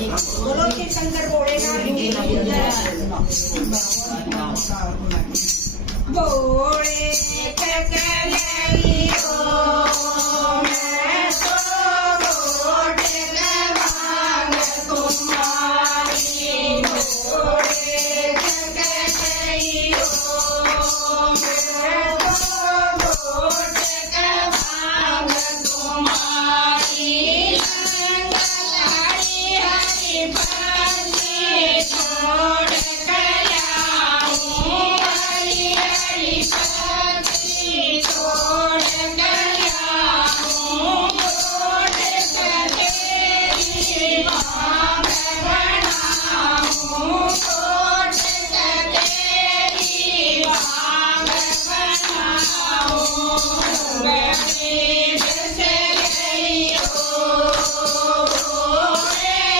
बोलो कि शंकर भोलेनाथ की जय। भोले ठकराइयो मैं तो वोट मांग तुम्हारी। भोले ठकराइयो मैं तो वोट मांग तुम्हारी। हरि भक्ति छोड़ कर आऊं, हरि हरि भक्ति छोड़ कर आऊं। वोट तेरी मांग